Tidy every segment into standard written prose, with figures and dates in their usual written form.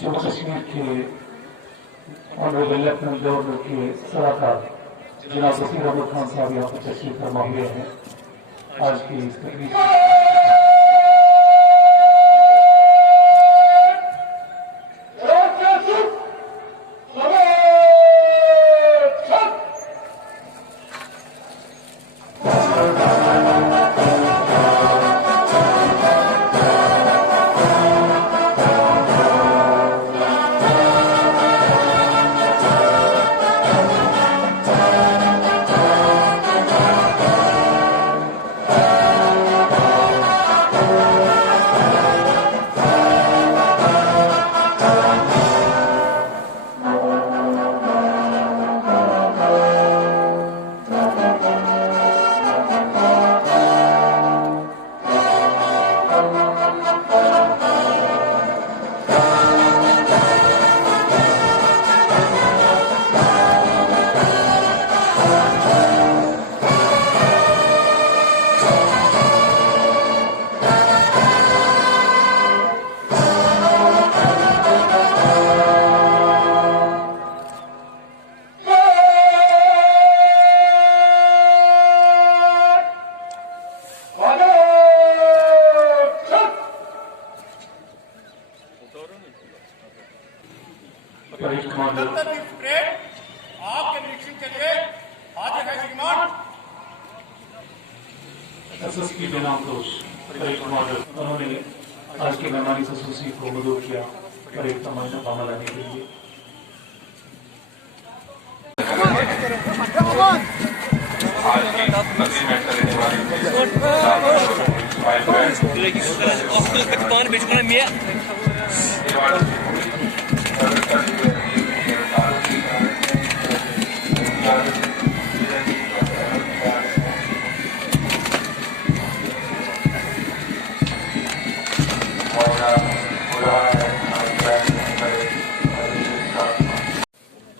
जम्मू कश्मीर के honourable lieutenant governor के सलाहकार जनाब बसीर अहमद खान साहब यहाँ पर तशरीफ फरमा हुए हैं। आज की इस तकरीब आपके निरीक्षण के लिए हाजिर है श्रीमान एसएसपी बेनामदोश परेड कमांडर। उन्होंने आज की मेहमानी खसूसी को मदद किया परेड का मामला लाने के लिए। आज की नदी में चलने वाली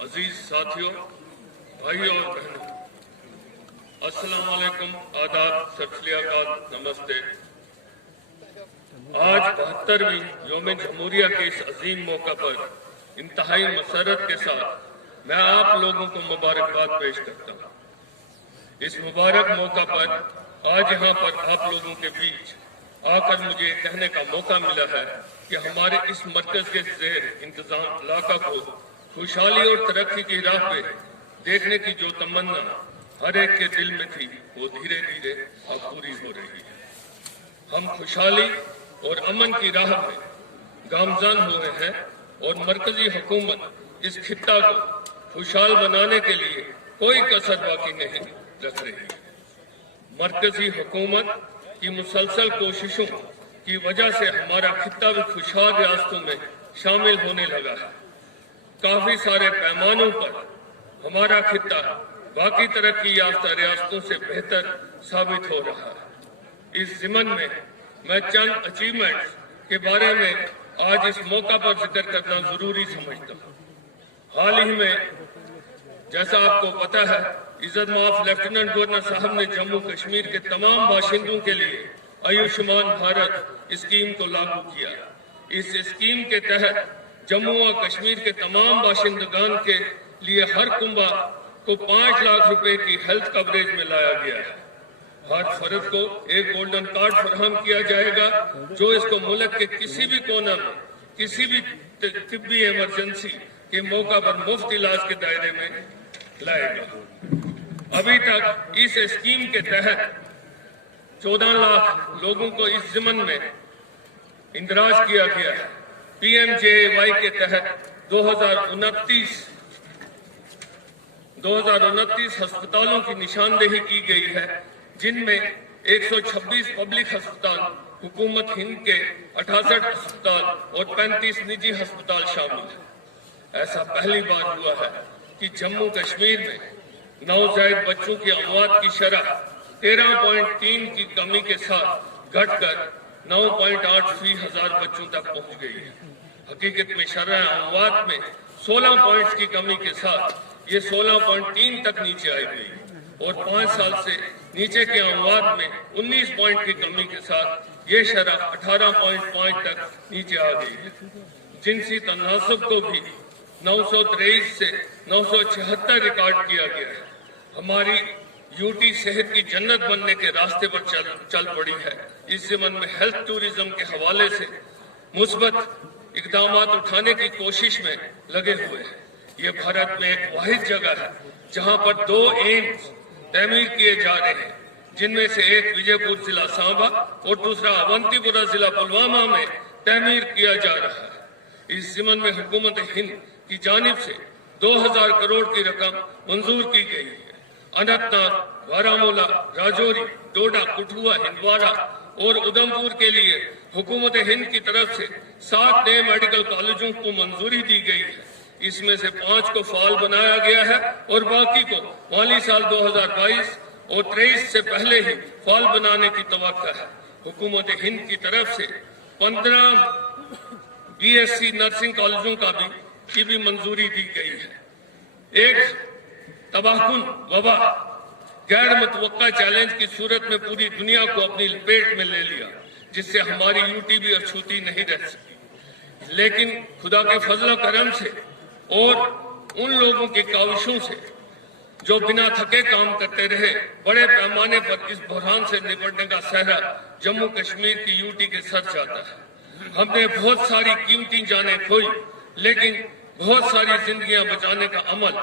अजीज साथियों, भाइयों और बहनों, अस्सलाम वालेकुम, आदाब, सत श्री अकाल, नमस्ते। आज 72वीं यौम जमहूरिया के इस अजीम मौका पर इंतहाई मसरत के साथ मैं आप लोगों को मुबारकबाद पेश करता हूँ। इस मुबारक मौका पर आज यहाँ पर आप लोगों के बीच आकर मुझे कहने का मौका मिला है कि हमारे इस मरकज के ज़ेर इंतजाम इलाका को खुशहाली और तरक्की की राह पे देखने की जो तमन्ना हर एक के दिल में थी, वो धीरे धीरे अब पूरी हो रही है। हम खुशहाली और अमन की राह में गामजान हुए हैं और मरकजी हुकूमत इस खित्ता को खुशहाल बनाने के लिए कोई कसर बाकी नहीं रख रही है। मरकजी हुकूमत की मुसलसल कोशिशों की वजह से हमारा खित्ता भी खुशहाल रियासतों में शामिल होने लगा है। काफी सारे पैमानों पर हमारा खित्ता बाकी तरक्की याफ्ता रियासतों से बेहतर साबित हो रहा है। इस ज़िमन में मैं चंद अचीवमेंट्स के बारे में आज इस मौका पर जिक्र करना जरूरी समझता हूँ। हाल ही में जैसा आपको पता है, इज्जत माफ लेफ्टिनेंट गवर्नर साहब ने जम्मू कश्मीर के तमाम बाशिंदों के लिए आयुष्मान भारत स्कीम को लागू किया। इस स्कीम के तहत जम्मू व कश्मीर के तमाम बाशिंदगान के लिए हर कुंबा को 5 लाख रुपए की हेल्थ कवरेज में लाया गया है। हर फर्द को एक गोल्डन कार्ड फराहम किया जाएगा जो इसको मुल्क के किसी भी कोना में किसी भी तिब्बी इमरजेंसी के मौका पर मुफ्त इलाज के दायरे में लाएगा। अभी तक इस स्कीम के तहत 14 लाख लोगों को इस ज़िमन में इंदराज किया गया है। PMJAY के तहत 2029 अस्पतालों की निशानदेही की गई है, जिनमें 126 पब्लिक अस्पताल, हुकूमत हिंद के 68 अस्पताल और 35 निजी अस्पताल शामिल है। ऐसा पहली बार हुआ है कि जम्मू कश्मीर में नवजायद बच्चों की अमवात की शरह 13.3 की कमी के साथ घटकर 9.8 फी हजार बच्चों तक पहुंच गई है। हकीकत में शरह अमवात में 16 पॉइंट्स की कमी के साथ ये 16.3 तक नीचे आई गई और 5 साल से नीचे के अमवात में 19 पॉइंट की कमी के साथ ये शरह 18.5 तक नीचे आ गई है। जिनसी तनासब को भी 923 से 976 रिकॉर्ड किया गया है। हमारी यूटी सेहत की जन्नत बनने के रास्ते पर चल पड़ी है। इस ज़मन में हेल्थ टूरिज्म के हवाले से मुस्बत इकदाम उठाने की कोशिश में लगे हुए हैं। ये भारत में एक वाहिद जगह है जहां पर 2 एम्स तमीर किए जा रहे हैं, जिनमें से एक विजयपुर जिला सांबा और दूसरा अवंतीपुरा जिला पुलवामा में तमीर किया जा रहा है। इस ज़मन में हुकूमत हिंद की जानिब से 2000 करोड़ की रकम मंजूर की गई है। अनंतनाग, बारामूला, राजौरी, डोडा, कठुआ, हिंदवाड़ा और उधमपुर के लिए हुकूमत हिंद की तरफ से 7 नए मेडिकल कॉलेजों को मंजूरी दी गई है। इसमें से 5 को फाल बनाया गया है और बाकी को माली साल 2022 और 23 से पहले ही फाल बनाने की तवक्का है। हुकूमत हिंद की तरफ से 15 BSc नर्सिंग कॉलेजों की भी मंजूरी दी गई है। एक तबाहकुन वबा गैर मुतवक्का चैलेंज की सूरत में पूरी दुनिया को अपनी लपेट में ले लिया, जिससे हमारी यूटी भी अछूती नहीं रह सकी। लेकिन खुदा के फजल करम से और उन लोगों की काविशों से जो बिना थके काम करते रहे, बड़े पैमाने पर इस बहरान से निपटने का सहरा जम्मू कश्मीर की यूटी के सर जाता है। हमने बहुत सारी कीमती जानें खोई, लेकिन बहुत सारी जिंदगियां बचाने का अमल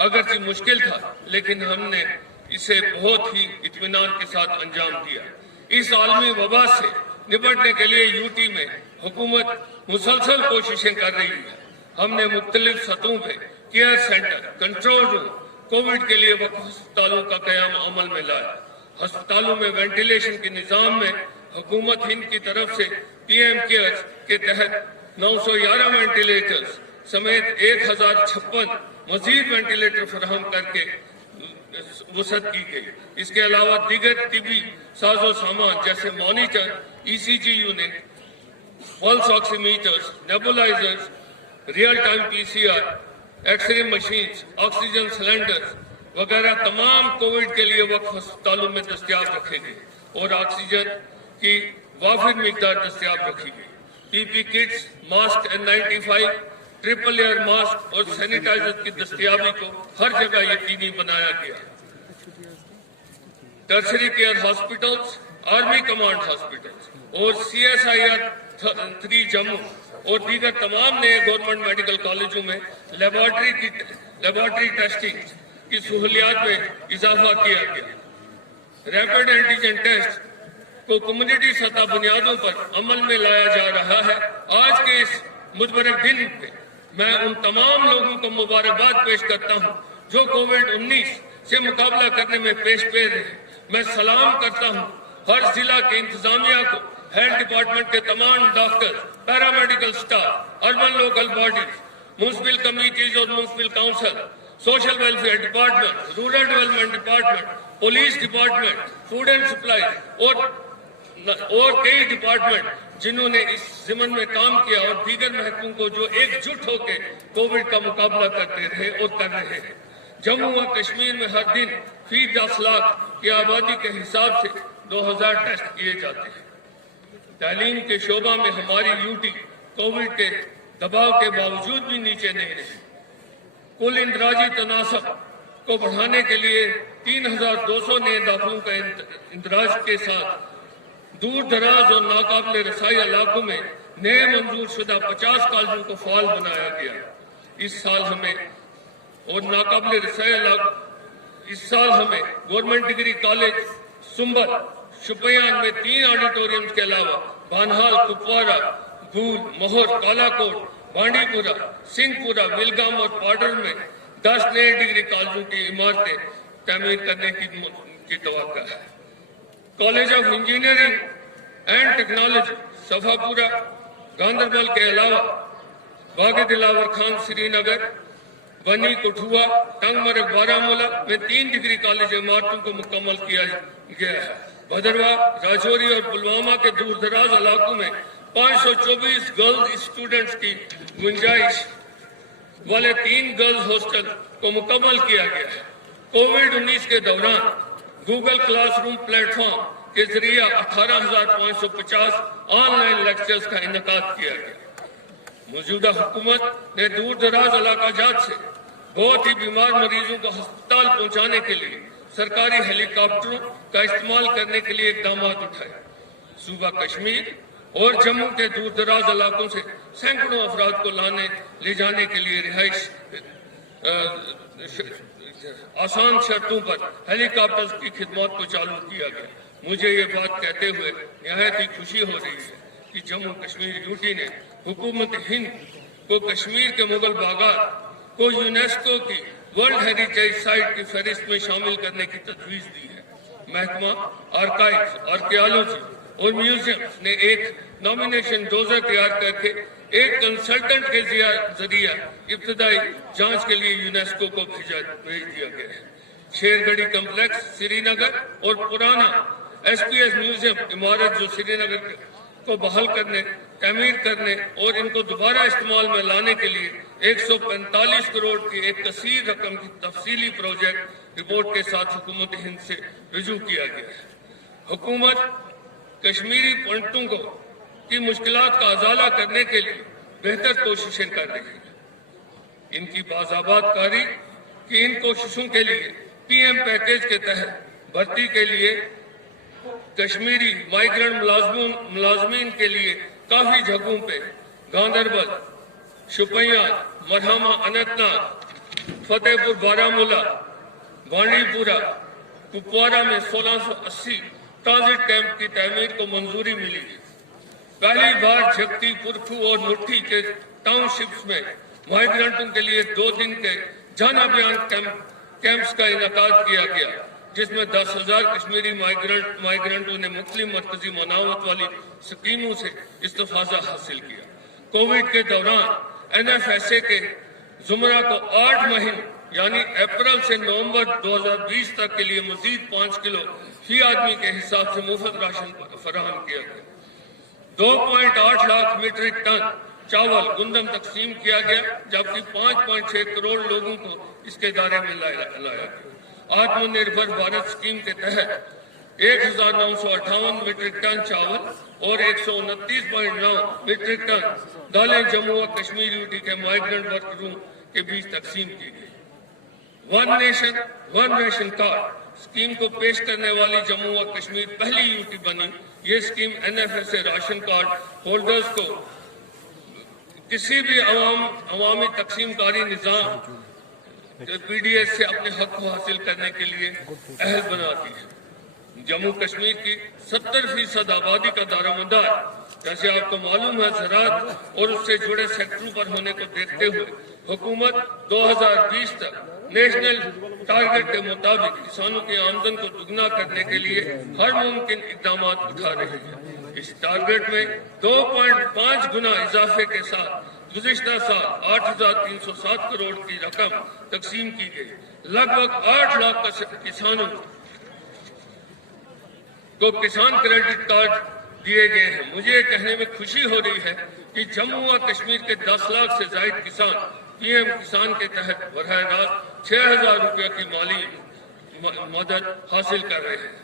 अगरचे मुश्किल था, लेकिन हमने इसे बहुत ही इत्मीनान के साथ अंजाम दिया। इस आलमी वबा से निपटने के लिए यूटी में हुकूमत मुसलसल कोशिशें कर रही है। हमने मुख्तलिफ सतहों पे care centre, control room, Covid के लिए वक्फ अस्पतालों का कयाम अमल में लाया। अस्पतालों में वेंटिलेशन के निजाम में हुकूमत हिंद की तरफ से PM केयर्स के तहत 911 वेंटिलेटर्स समेत 1056 मजीद वेंटिलेटर फराहम करके वसअत की गई। इसके अलावा दीगर तिबी साजो सामान जैसे monitor, ECG unit, pulse oximeters, nebulisers, real time PCR, X ray machines, oxygen cylinders वगैरह तमाम कोविड के लिए वक्फ अस्पतालों में दस्तियाब रखे गए और ऑक्सीजन की वाफिर मिकदार दस्तियाब रखी गई। PP kits, mask N95, triple layer mask और सैनिटाइजर की दस्तियाबी को हर जगह यकीनी बनाया गया। Tertiary care hospitals, army command hospitals और CSIR 3 जम्मू और दीगर तमाम नए गवर्नमेंट मेडिकल कॉलेजों में लेबॉर्ट्री टेस्टिंग की सहूलियात में इजाफा किया गया। रैपिड एंटीजन टेस्ट को कम्युनिटी सतह बुनियादों पर अमल में लाया जा रहा है। आज के इस मुतबरक दिन पे मैं उन तमाम लोगों को मुबारकबाद पेश करता हूं जो कोविड-19 से मुकाबला करने में पेश पेश रहे। मैं सलाम करता हूं हर जिला के इंतजामिया को, हेल्थ डिपार्टमेंट के तमाम doctor, paramedical staff, urban local bodies, municipal committees और municipal council, social welfare department, rural development department, police department, food and supply और कई डिपार्टमेंट जिन्होंने इस ज़िमन में काम किया और दीगर महकमों को जो एकजुट होकर कोविड का मुकाबला करते रहे और कर रहे हैं। जम्मू और कश्मीर में हर दिन फी 10 लाख की आबादी के हिसाब से 2000 टेस्ट किए जाते हैं। तालीम के शोबा में हमारी यूटी कोविड के दबाव के बावजूद भी नीचे नहीं रही। कुल इंदराजी तनासब को बढ़ाने के लिए 3200 नए दाखिलों का इंदराज के साथ दूर दराज और नाकाबिल रसाई इलाकों में नए मंजूर शुदा 50 कॉलेजों को फाल बनाया गया। इस साल हमें government degree college Sumbal, Shopian में 3 ऑडिटोरियम्स के अलावा बानहाल, कुपवारा, गूल, मोहर, कालाकोट, बांडीपुरा, सिंहपुरा, विलगाम और पाडर में 10 नए डिग्री कॉलेजों की इमारतें तमीर करने की तवक्का है। College of engineering and technology Safapura, Ganderbal के अलावा बाग दिलावर खान श्रीनगर, बनी, कठुआ, टंगमरग, बारामूला में 3 डिग्री कॉलेज इमारतों को मुकम्मल किया गया है। भदरवा, राजौरी और पुलवामा के दूर दराज इलाकों में 524 गर्ल्स स्टूडेंट्स की गुंजाइश वाले 3 गर्ल्स हॉस्टल को मुकम्मल किया गया है। कोविड-19 के दौरान गूगल क्लासरूम प्लेटफॉर्म के जरिए 18,550 ऑनलाइन लेक्चर्स का इनेकाद किया गया। موجودہ حکومت نے دور دراز علاقہ جات سے بہت ہی بیمار مریضوں کو ہسپتال پہنچانے کے لیے سرکاری ہیلی کاپٹروں کا استعمال کرنے کے لیے اقدامات اٹھائے۔ صوبہ کشمیر اور جموں کے دور دراز علاقوں سے سینکڑوں افراد کو لے جانے کے لیے رہائش آسان شرطوں پر ہیلی کاپٹر کی خدمات کو چالو کیا گیا۔ مجھے یہ بات کہتے ہوئے نہایت ہی خوشی ہو رہی ہے کہ جموں کشمیر یوٹی نے حکومت ہند کو کشمیر کے مغل باغات کو یونیسکو کی ورلڈ ہیریٹیج سائٹ کی فہرست میں شامل کرنے کی تجویز دی ہے۔ محکمہ آرکائیوز، آرکیالوجی اور میوزیم نے ایک نامینیشن ڈوزر تیار کر کے ایک کنسلٹنٹ کے ذریعہ ابتدائی جانچ کے لیے یونیسکو کو بھیج دیا گیا ہے۔ شیر گڑھی کمپلیکس سری نگر اور پرانا ایس پی ایس میوزیم عمارت جو سری نگر کو بحال کرنے، تعمیر کرنے اور ان کو دوبارہ استعمال میں لانے کے لیے 145 کروڑ کی ایک کثیر رقم کی تفصیلی پروجیکٹ رپورٹ کے ساتھ حکومت ہند سے رجوع کیا گیا ہے۔ حکومت کشمیری پنڈتوں کی مشکلات کا ازالہ کرنے کے لیے بہتر کوششیں کر رہی ہے۔ ان کی بازآباد کاری کی ان کوششوں کے لیے پی ایم پیکیج کے تحت بھرتی کے لیے کشمیری مائیگرنٹ ملازمین کے لیے کافی جگہوں پہ گاندربل، شوپیاں، مرہما، اننت ناگ، فتح پور، بارامولہ، بانڈی پورہ، کپوارہ میں 1680 ٹرانزٹ کیمپ کی تعمیر کو منظوری ملی ہے۔ پہلی بار جگتی، پرکھو اور مٹھی کے ٹاؤن شپس میں مائیگرنٹوں کے لیے 2 دن کے جن ابھیان کیمپس کا انعقاد کیا گیا، جس میں 10,000 کشمیری مائیگرنٹوں نے مختلف مرکزی مناوت والی سکیموں سے استفادہ حاصل کیا۔ کووڈ کے دوران این ایف ایس اے کے زمرہ کو 8 مہینے یعنی اپریل سے نومبر 2020 تک کے لیے مزید 5 کلو فی آدمی کے حساب سے مفت راشن فراہم کیا گیا۔ 2.8 لاکھ میٹرک ٹن چاول گندم تقسیم کیا گیا، جبکہ 5.6 کروڑ لوگوں کو اس کے دائرے میں لایا گیا۔ آتم نربھر بھارت اسکیم کے تحت 1958 میٹرک ٹن چاول اور 129.9 میٹرک ٹن دالیں جموں و کشمیر یوٹی کے مائیگرنٹ ورکروں کے بیچ تقسیم کی گئی۔ One nation one ration card scheme کو پیش کرنے والی جموں و کشمیر پہلی یوٹی بنی۔ یہ scheme N F S A ration card holders کو کسی بھی عوامی تقسیم کاری نظام پی ڈی ایس سے اپنے حق کو حاصل کرنے کے لیے اہل بناتی ہے۔ جموں کشمیر کی 70% آبادی کا دارمدار، جیسے آپ کو معلوم ہے، زراعت اور اس سے جڑے سیکٹروں پر ہونے کو دیکھتے ہوئے حکومت 2020 تک نیشنل ٹارگٹ کے مطابق کسانوں کی آمدن کو دگنا کرنے کے لیے ہر ممکن اقدامات اٹھا رہی ہے۔ اس ٹارگٹ میں 2.5 گنا اضافے کے ساتھ گزشتہ سال 8,307 کروڑ کی رقم تقسیم کی گئی۔ لگ بھگ 8 لاکھ کسانوں کو کسان کریڈٹ کارڈ دیے گئے ہیں۔ مجھے یہ کہنے میں خوشی ہو رہی ہے کہ جموں و کشمیر کے 10 لاکھ سے زائد کسان پی ایم کسان کے تحت براہ راست 6,000 روپے کی مالی مدد حاصل کر رہے ہیں۔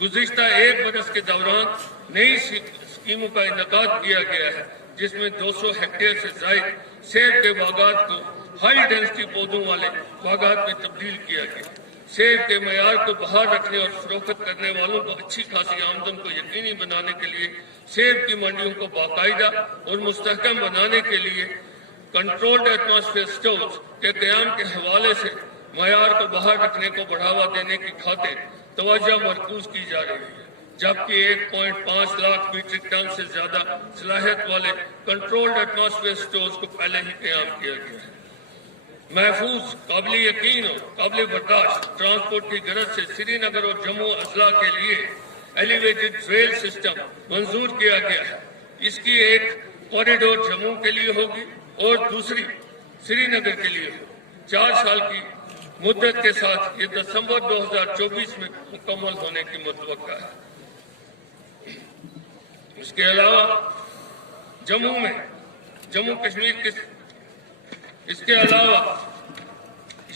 گزشتہ 1 برس کے دوران نئی اسکیموں کا انعقاد کیا گیا ہے، جس میں 200 ہیکٹیئر سے زائد سیب کے باغات کو ہائی ڈینسٹی پودوں والے باغات میں تبدیل کیا گیا۔ سیب کے معیار کو بحال رکھنے اور فروخت کرنے والوں کو اچھی خاصی آمدن کو یقینی بنانے کے لیے سیب کی منڈیوں کو باقاعدہ اور مستحکم بنانے کے لیے کنٹرولڈ ایٹماسفیئر سٹورز کے قیام کے حوالے سے معیار کو بحال رکھنے کو بڑھاوا دینے کی خاطر توجہ مرکوز کی جا رہی ہے، جبکہ 1.5 لاکھ میٹرک ٹن سے زیادہ صلاحیت والے کنٹرولڈ ایٹماسفیئر سٹورز کو پہلے ہی قیام کیا گیا ہے۔ محفوظ، قابل یقین اور قابل برداشت ٹرانسپورٹ کی غرض سے سری نگر اور جموں اضلاع کے لیے ایلیویٹڈ ریل سسٹم منظور کیا گیا ہے۔ اس کی ایک کوریڈور جموں کے لیے ہوگی اور دوسری سری نگر کے لیے ہوگی۔ 4 سال کی مدت کے ساتھ یہ دسمبر 2024 میں مکمل ہونے کی متوقع ہے۔ اس کے علاوہ اس کے علاوہ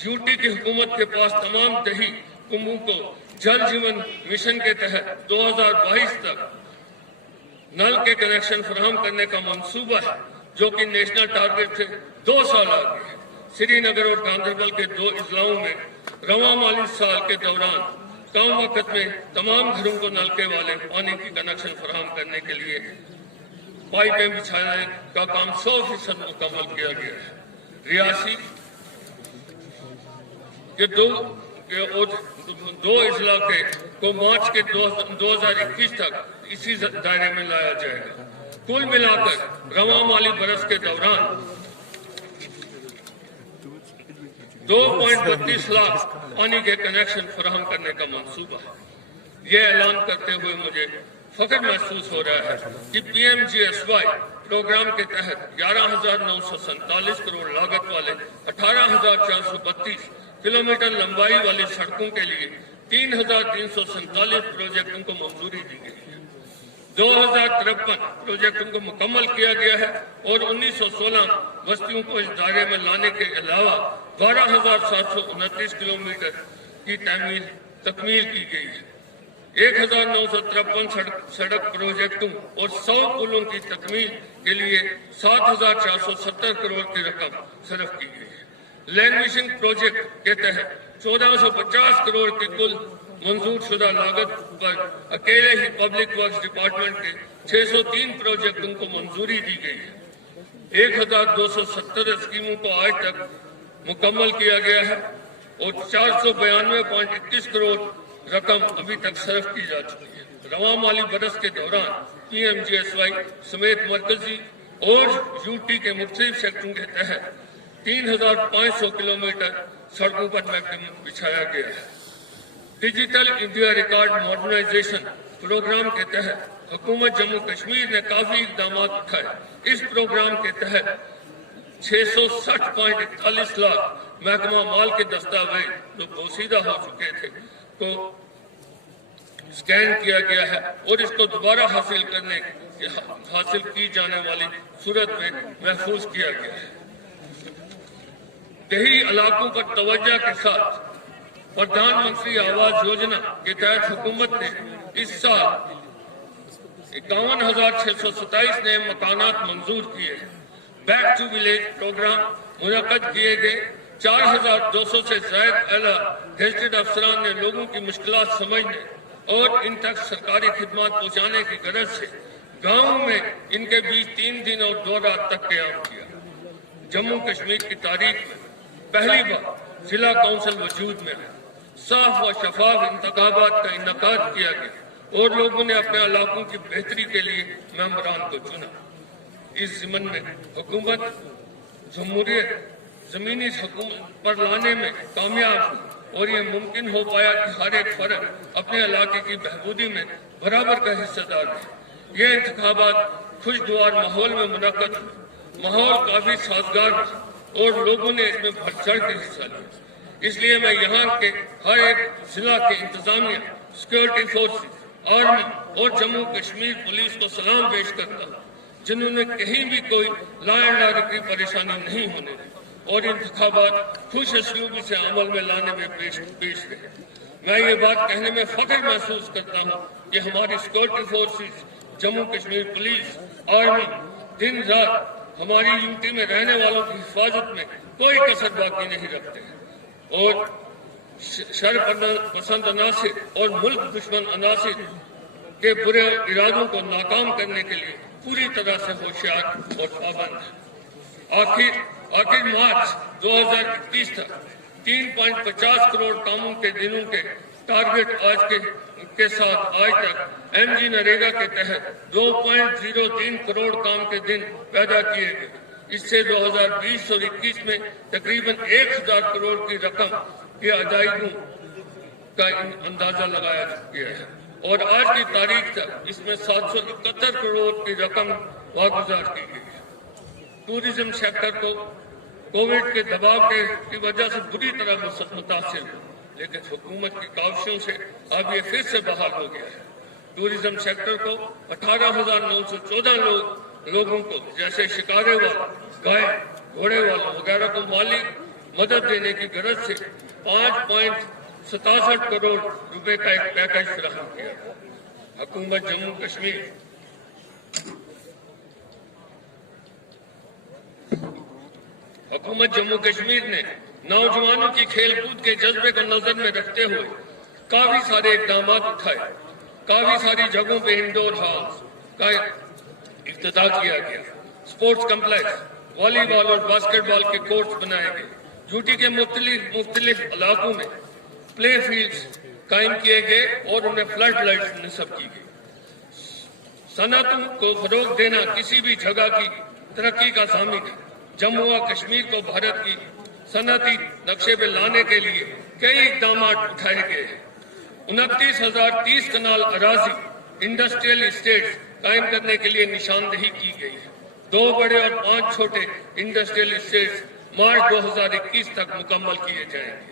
یوٹی کی حکومت کے پاس تمام دیہی کنبوں کو جل جیون مشن کے تحت 2022 تک نل کے کنیکشن فراہم کرنے کا منصوبہ ہے۔ जो कि नेशनल टारगेट से 2 साल आगे है। श्रीनगर और गांधरबल के 2 अजलाओं में रवां माली साल के दौरान कम वक्त में तमाम घरों को नलके वाले पानी की कनेक्शन फराहम करने के लिए पाइपें बिछाने का काम 100% मुकम्मल किया गया है। रियासी के दो अजला को मार्च के 2021 तक इसी दायरे में लाया जाएगा। कुल मिलाकर रवां माली बरस के दौरान 2.32 लाख पानी के कनेक्शन फराहम करने का मंसूबा है। यह ऐलान करते हुए मुझे फख्र महसूस हो रहा है कि PMGSY प्रोग्राम के तहत 11,947 करोड़ लागत वाले 18,432 किलोमीटर लंबाई वाली सड़कों के लिए 3,347 प्रोजेक्टों को मंजूरी दी गई है। 2,053 प्रोजेक्टों को मुकम्मल किया गया है और 1916 बस्तियों को इस दायरे में लाने के अलावा 12,729 किलोमीटर की तकमील की गई है। 1,953 सड़क प्रोजेक्टों और 100 पुलों की तकमील के लिए 7,470 करोड़ की रकम सर्फ की गई है। लैंडमिशिंग प्रोजेक्ट के तहत 1,450 करोड़ की कुल मंजूर शुदा लागत पर अकेले ही पब्लिक वर्क्स डिपार्टमेंट के 603 प्रोजेक्टों को मंजूरी दी गई है। 1,270 स्कीमों को आज तक मुकम्मल किया गया है और 492.21 करोड़ रकम अभी तक सर्फ की जा चुकी है। रवां माली बरस के दौरान PMGSY समेत मरकजी और UT के मुख्तलिफ सेक्टरों के तहत 3,500 किलोमीटर सड़कों पर मैपिंग बिछाया गया है। Digital India record modernisation programme के तहत हुकूमत जम्मू कश्मीर ने काफी इकदाम उठाए। इस प्रोग्राम के तहत 660.41 लाख महकमा माल के दस्तावेज जो पोशीदा हो चुके थे को स्कैन किया गया है और इसको दोबारा हासिल की जाने वाली सूरत में महफूज किया गया है। देही इलाकों पर तवज्जो के साथ प्रधानमंत्री आवास योजना के तहत हुकूमत ने इस साल 51,627 नए मकानात मंजूर किए। बैक टू विलेज प्रोग्राम मुनक्कद किए गए। 4,200 से ज्यादा आला गेजेटेड अफसरान ने लोगों की मुश्किलात समझने और इन तक सरकारी खिदमत पहुंचाने की गरज से गाँव में इनके बीच 3 दिन और 2 रात तक क्याम किया। जम्मू कश्मीर की तारीख में पहली बार जिला काउंसिल वजूद में है। साफ व शफाफ इंतखाबात का इनकाद किया गया और लोगों ने अपने इलाकों की बेहतरी के लिए मेंबरान को चुना। इस ज़िमन में हुकूमत जमहूरियत जमीनी हुकूमत पर लाने में कामयाब हुई और ये मुमकिन हो पाया कि हर एक फर्द अपने इलाके की बहबूदी में बराबर का हिस्सेदार है। ये इंतखाबात खुशगवार माहौल में मुनक्कद हुए। माहौल काफी साजगार और लोगों ने इसमें बढ़ चढ़ के हिस्सा लिया। इसलिए मैं यहाँ के हर एक जिला के इंतजामिया, सिक्योरिटी फोर्सेस, आर्मी और जम्मू कश्मीर पुलिस को सलाम पेश करता हूँ जिन्होंने कहीं भी कोई लॉ एंड ऑर्डर की परेशानी नहीं होने दी और इंतखाबात खुश असलूबी से अमल में लाने में पेश गए। मैं ये बात कहने में फख्र महसूस करता हूँ कि हमारी security forces, Jammu Kashmir police, army दिन रात हमारी यूटी में रहने वालों की हिफाजत में कोई कसर बाकी नहीं रखते हैं और शर पसंद अनासिर और मुल्क दुश्मन अनासिर के बुरे इरादों को नाकाम करने के लिए पूरी तरह से होशियार और पाबंद है। आखिर मार्च 2021 तक 3.50 करोड़ कामों के दिनों के टारगेट के साथ आज तक MG नरेगा के तहत 2.03 करोड़ काम के दिन पैदा किए गए। इससे 2020 और 21 में तकरीबन 1,000 करोड़ की रकम की अदायगियों का अंदाजा लगाया गया है और आज की तारीख तक इसमें 771 करोड़ की रकम वागुजार की गई है। टूरिज्म सेक्टर को कोविड के दबाव की वजह से बुरी तरह मुतासिर है, लेकिन हुकूमत की काविशों से अब ये फिर से बहाल हो गया है। टूरिज्म सेक्टर को 18,914 लोगों को जैसे शिकारे वालों, गाय घोड़े वालों वगैरह को माली मदद देने की गरज से 5.67 करोड़ रुपए का एक पैकेज फराहम किया। हुकूमत जम्मू कश्मीर हुकूमत जम्मू कश्मीर ने नौजवानों की खेल कूद के जज्बे को नजर में रखते हुए काफी सारे इकदाम उठाए। काफी सारी जगहों पे इंडोर हॉल्स का इफ्तिताह किया गया, स्पोर्ट्स कम्प्लेक्स, वॉलीबॉल और बास्केटबॉल के कोर्ट्स बनाए गए। यूटी के मुख्तलिफ इलाकों में प्ले फील्ड्स कायम किए गए और उन्हें फ्लड लाइट्स नस्ब की गई। सनअतों को फरोग देना किसी भी जगह की तरक्की का ज़ामिन है। जम्मू और कश्मीर को भारत की सनअती नक्शे पे लाने के लिए कई इकदाम उठाए गए हैं। 29,030 कनाल अराजी इंडस्ट्रियल इस्टेट्स कायम करने के लिए निशानदेही की गई है। 2 बड़े और 5 छोटे इंडस्ट्रियल इस्टेट्स मार्च 2021 तक मुकम्मल किए जाएंगे।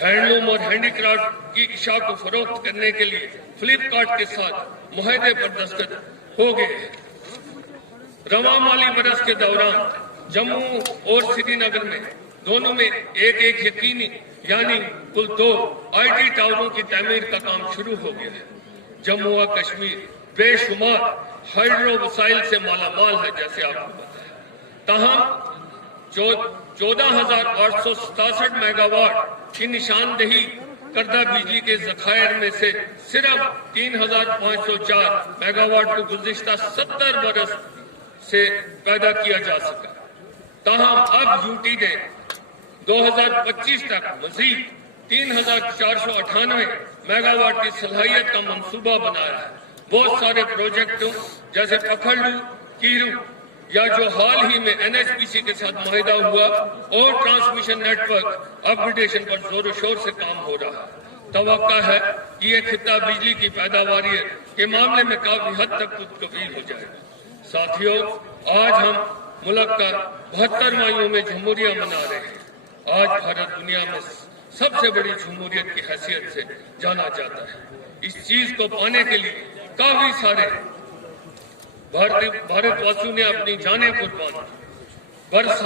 हैंडलूम और हैंडीक्राफ्ट की इशा को फरोख्त करने के लिए फ्लिपकार्ट के साथ मुआहदे पर दस्तखत हो गए हैं। रवा माली बरस के दौरान जम्मू और श्रीनगर में दोनों में एक यकीनी यानी कुल 2 IT टावरों की तमीर का काम शुरू हो गया है। जम्मू और कश्मीर बेशुमार हाइड्रो वसाइल से मालामाल है, जैसे आपको पता है। ताहम 14,867 मेगावाट की निशानदेही करदा बिजली के जखायर में से सिर्फ 3,504 मेगावाट को गुज़िश्ता 70 बरस से पैदा किया जा सका। ताहम अब यूटी ने 2025 तक मजीद 3,498 मेगावाट की सलाहियत का मंसूबा बनाया है। बहुत सारे प्रोजेक्टों जैसे पखड़ू, कीरू या जो हाल ही में NHPC के साथ मुआहिदा हुआ और ट्रांसमिशन नेटवर्क अपग्रेडेशन पर जोरों शोर से काम हो रहा है। तवक्का है कि ये खित्ता बिजली की पैदावार के मामले में काफी हद तक कबील हो जाएगा। साथियों, आज हम मुल्क का 72वां यौम जमहूरिया मना रहे हैं। आज भारत दुनिया में सबसे बड़ी जमहूरियत की हैसियत से जाना जाता है। इस चीज को पाने के लिए काफी सारे भारतवासियों ने अपनी जानें कुर्बान की, बरस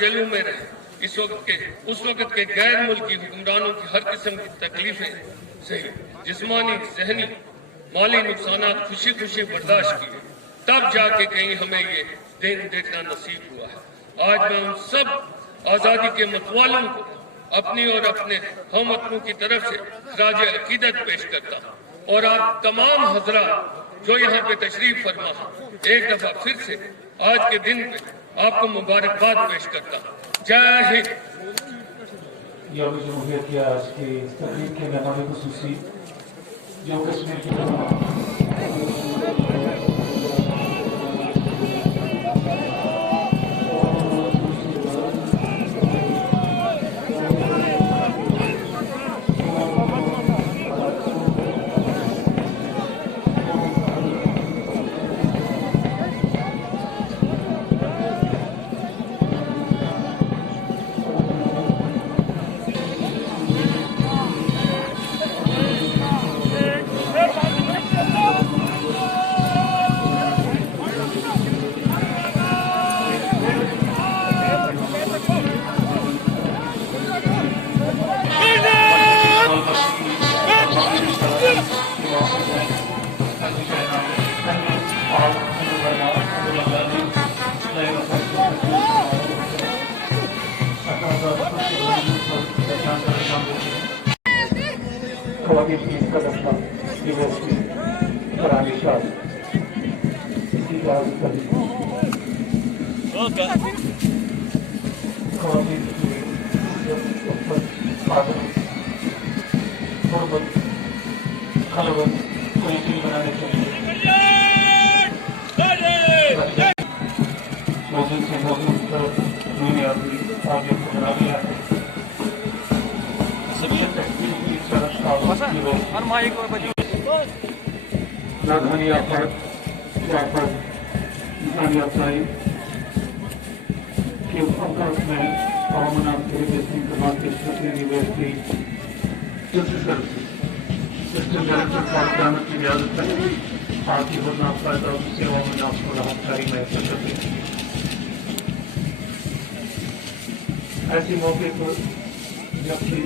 जेलों में रहे। उस वक्त के गैर मुल्की हुक्मरानों की हर किस्म की तकलीफें सही, जिस्मानी, ज़हनी, माली नुकसानात खुशी खुशी बर्दाश्त किए, तब जाके कहीं हमें ये दिन देखना नसीब हुआ है। आज मैं उन सब आज़ादी के मतवालों को अपनी और अपने हम अपनों की तरफ से खराज अकीदत पेश करता हूँ और आप तमाम हजरात जो यहाँ पे तशरीफ फरमा है, एक दफा फिर से आज के दिन पे आपको मुबारकबाद पेश करता हूँ। जय हिंद। यौम जमहूरियत की आज की तकरीब के मेहमान खुसूसी जम्मू कश्मीर के खवातीन की इसका दस्ता यूनिवर्सिटी करानी शाह इसकी बात करी खवातीन की आदत गुर्बत खलबत को यकीन बनाने के लिए मौजूद से मौजूद पर उन्होंने अपनी आगे को बना लिया है। राजधानी आफत अपनाई के अवकाश में हवामान यूनिवर्सिटी सिस्टम डायरेक्टर की रियासत में भारतीय होना फायदा सेवा में आपको राहतकारी महसूस करते हैं। ऐसे मौके पर जबकि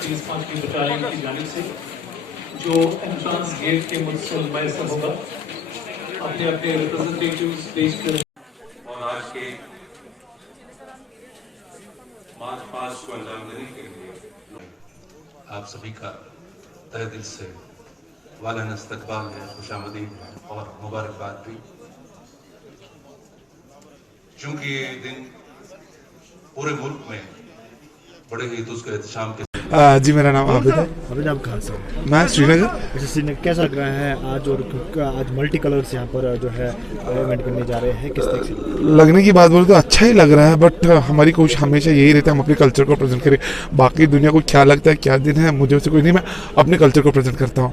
पुलिस की बटालियन की जानिब से जो एंट्रांस गेट के मुतसिल मैसर होगा अपने अपने रिप्रेजेंटेटिव्स पेश करें। और आज के मार्च पास्ट को अंजाम देने के लिए आप सभी का तहे दिल से वालाना इस्तकबाल है, खुशामदीद है और मुबारकबाद भी। चूंकि ये दिन पूरे मुल्क में बड़े ही तुस्क एहतशाम के जी मेरा नाम आबिद है। अभी आप कहाँ से हैं? मैं श्रीनगर। अच्छा, श्रीनगर कैसा लग रहा है आज? और आज मल्टी कलर्स यहाँ पर जो है इवेंट करने जा रहे हैं, किस तरह से लगने की बात बोले तो अच्छा ही लग रहा है, बट हमारी कोशिश हमेशा यही रहता है हम अपने कल्चर को प्रेजेंट करें। बाकी दुनिया को क्या लगता है क्या दिन है मुझे उससे कोई नहीं, मैं अपने कल्चर को प्रेजेंट करता हूँ।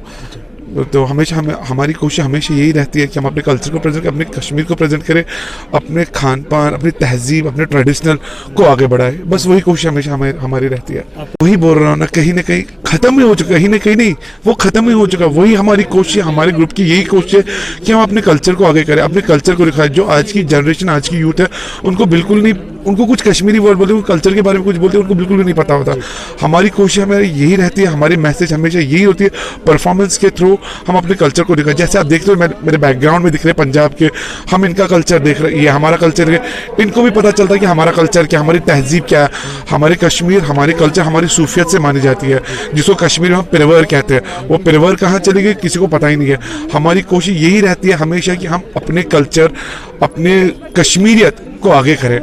तो हमेशा हमारी कोशिश हमेशा यही रहती है कि हम अपने कल्चर को प्रेजेंट करें, अपने कश्मीर को प्रेजेंट करें, अपने खान पान, अपनी तहजीब, अपने ट्रेडिशनल को आगे बढ़ाए। बस वही कोशिश हमेशा हमारी रहती है। वही बोल रहा हूँ ना, कहीं ना कहीं ख़त्म ही हो चुका, कहीं ना कहीं नहीं, वो ख़त्म ही हो चुका। वही हमारी कोशिश, हमारे ग्रुप की यही कोशिश है कि हम अपने कल्चर को आगे करें, अपने कल्चर को दिखाएं। जो आज की जनरेशन, आज की यूथ है, उनको बिल्कुल नहीं, उनको कुछ कश्मीरी वर्ड बोलते, कल्चर के बारे में कुछ बोलते, उनको बिल्कुल भी नहीं पता होता। हमारी कोशिश हमारी यही रहती है, हमारी मैसेज हमेशा यही होती है, परफॉर्मेंस के थ्रू हम अपने कल्चर को दिखाएं। जैसे आप देखते हो मेरे बैकग्राउंड में दिख रहे हैं पंजाब के, हम इनका कल्चर देख रहे हैं, ये हमारा कल्चर है। इनको भी पता चलता है कि हमारा कल्चर क्या, हमारी तहजीब क्या है। हमारे कश्मीर, हमारी कल्चर हमारी सूफियत से मानी जाती है, जिसको कश्मीर में हम पिरवर कहते हैं। वो पिरवर कहाँ चली गई किसी को पता ही नहीं है। हमारी कोशिश यही रहती है हमेशा कि हम अपने कल्चर, अपने कश्मीरियत को आगे करें।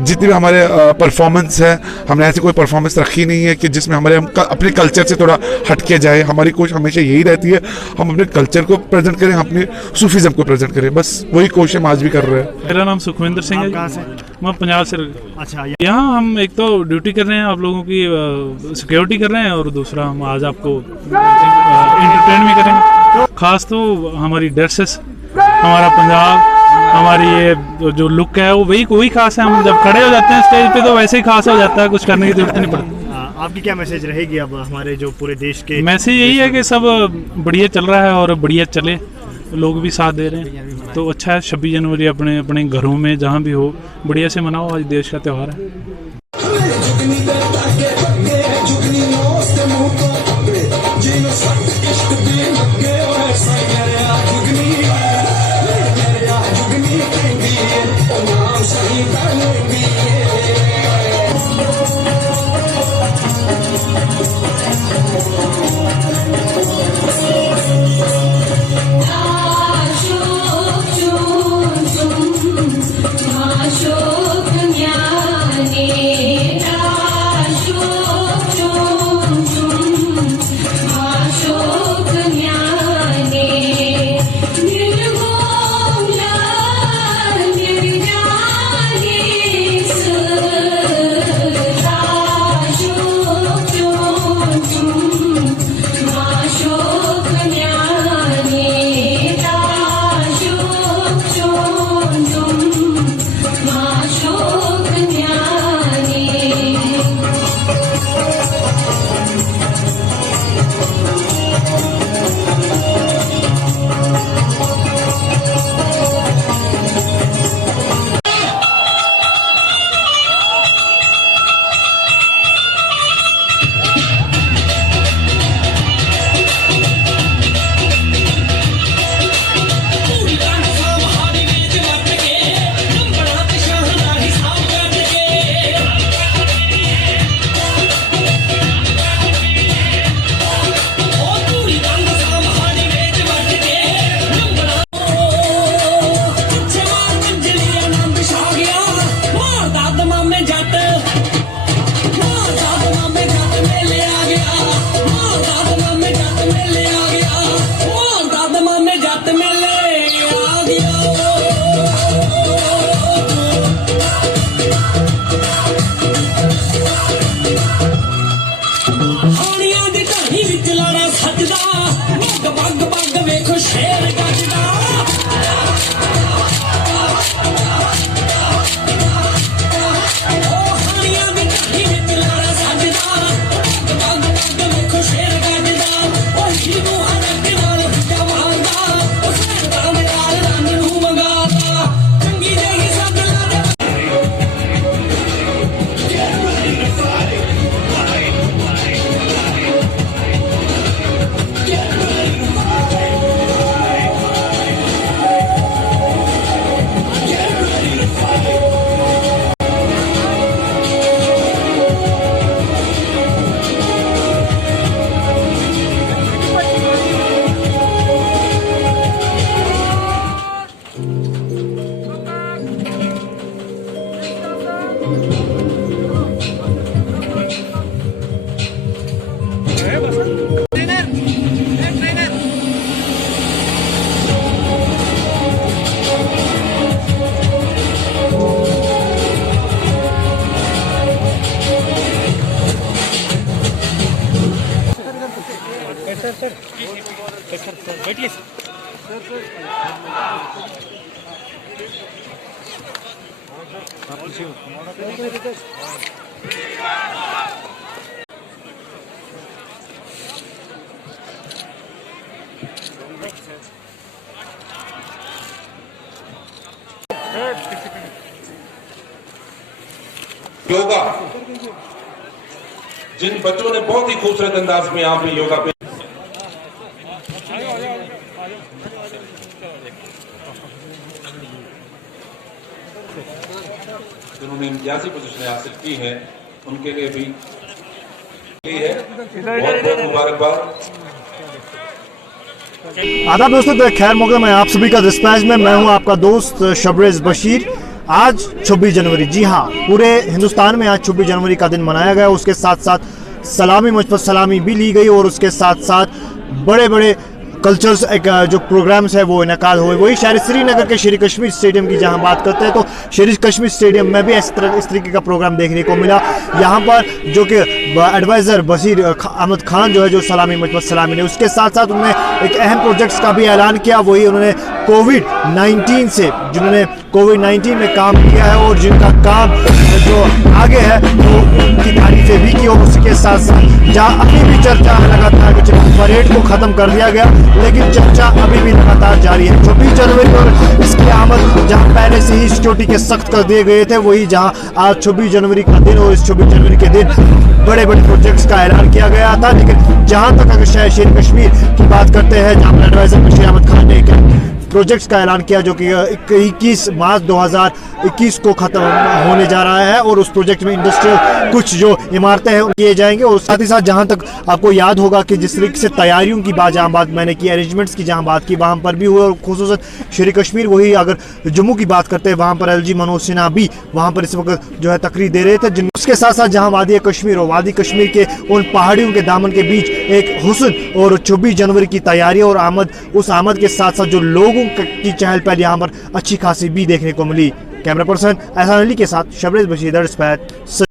जितनी भी हमारे परफॉर्मेंस है, हमने ऐसी कोई परफॉर्मेंस रखी नहीं है कि जिसमें हम अपने कल्चर से थोड़ा हटके जाए। हमारी कोशिश हमेशा यही रहती है हम अपने कल्चर को प्रेजेंट करें, हम अपने सूफीज़म को प्रेजेंट करें। बस वही कोशिश हम आज भी कर रहे हैं। मेरा नाम सुखविंदर सिंह है। कहाँ से? मैं पंजाब से। अच्छा, यहाँ हम एक तो ड्यूटी कर रहे हैं, आप लोगों की सिक्योरिटी कर रहे हैं, और दूसरा हम आज आपको एंटरटेन भी करेंगे। खास तो हमारी ड्रेसेस, हमारा पंजाब, हमारी ये जो लुक है वही खास है। हम जब खड़े हो जाते हैं स्टेज पे तो वैसे ही खास हो जाता है, कुछ करने की जरूरत नहीं पड़ती। आपकी क्या मैसेज रहेगी अब हमारे जो पूरे देश के? मैसेज यही है कि सब बढ़िया चल रहा है और बढ़िया चले, लोग भी साथ दे रहे हैं तो अच्छा है। 26 जनवरी अपने अपने घरों में जहाँ भी हो बढ़िया से मनाओ, आज देश का त्यौहार है। योगा, जिन बच्चों ने बहुत ही खूबसूरत अंदाज में यहाँ पे योगा पे जिन्होंने इम्तियाजी पोजीशन हासिल की है, उनके लिए भी है बहुत बहुत मुबारकबाद। आदाब दोस्तों, तो खैर मौका मैं आप सभी का डिस्पैच में मैं हूं आपका दोस्त शबरेज बशीर। आज 26 जनवरी, जी हां, पूरे हिंदुस्तान में आज 26 जनवरी का दिन मनाया गया। उसके साथ साथ सलामी मुझ पर सलामी भी ली गई और उसके साथ साथ बड़े बड़े कल्चर्स जो प्रोग्राम्स है वो इनकाद हुए। वही शहर श्रीनगर के शेर कश्मीर स्टेडियम की जहां बात करते हैं तो शेर कश्मीर स्टेडियम में भी इस तरीके का प्रोग्राम देखने को मिला। यहाँ पर जो कि एडवाइज़र बशीर अहमद खान जो है, जो सलामी मुझ पर सलामी ने, उसके साथ साथ उन्होंने एक अहम प्रोजेक्ट्स का भी ऐलान किया। वही उन्होंने कोविड-19 से, जिन्होंने कोविड-19 में काम किया है और जिनका काम जो आगे है वो उनकी तारीफें भी की। और उसके साथ साथ जहाँ अभी भी चर्चा लगातार परेड को ख़त्म कर दिया गया, लेकिन चर्चा अभी भी लगातार जारी है। 26 जनवरी और इसकी आमद जहां पहले से ही सिक्योरिटी के सख्त कर दिए गए थे, वही जहां आज 26 जनवरी का दिन और इस 26 जनवरी के दिन बड़े बड़े प्रोजेक्ट्स का ऐलान किया गया था। लेकिन जहां तक अगर शेर कश्मीर की बात करते हैं, जहां पर एडवाइजर बशीर अहमद खान ने प्रोजेक्ट्स का ऐलान किया जो कि 21 मार्च 2021 को खत्म होने जा रहा है और उस प्रोजेक्ट में इंडस्ट्रियल कुछ जो इमारतें हैं किए जाएंगे। और साथ ही साथ जहां तक आपको याद होगा कि जिस तरीके से तैयारियों की बात जहां बात मैंने की, अरेंजमेंट्स की जहां बात की, वहां पर भी हुआ। और खुसूसन शेर कश्मीर, वही अगर जम्मू की बात करते हैं, वहां पर LG मनोज सिन्हा भी वहां पर इस वक्त जो है तकरीर दे रहे थे। उसके साथ साथ जहां वादी कश्मीर और वादी कश्मीर के उन पहाड़ियों के दामन के बीच एक हुस्न और 26 जनवरी की तैयारी और आमद, उस आमद के साथ साथ जो लोगों की चहल पहल यहाँ पर अच्छी खासी भी देखने को मिली। कैमरा पर्सन एहसान अली के साथ शबरेज बशीर, डिस्पैच।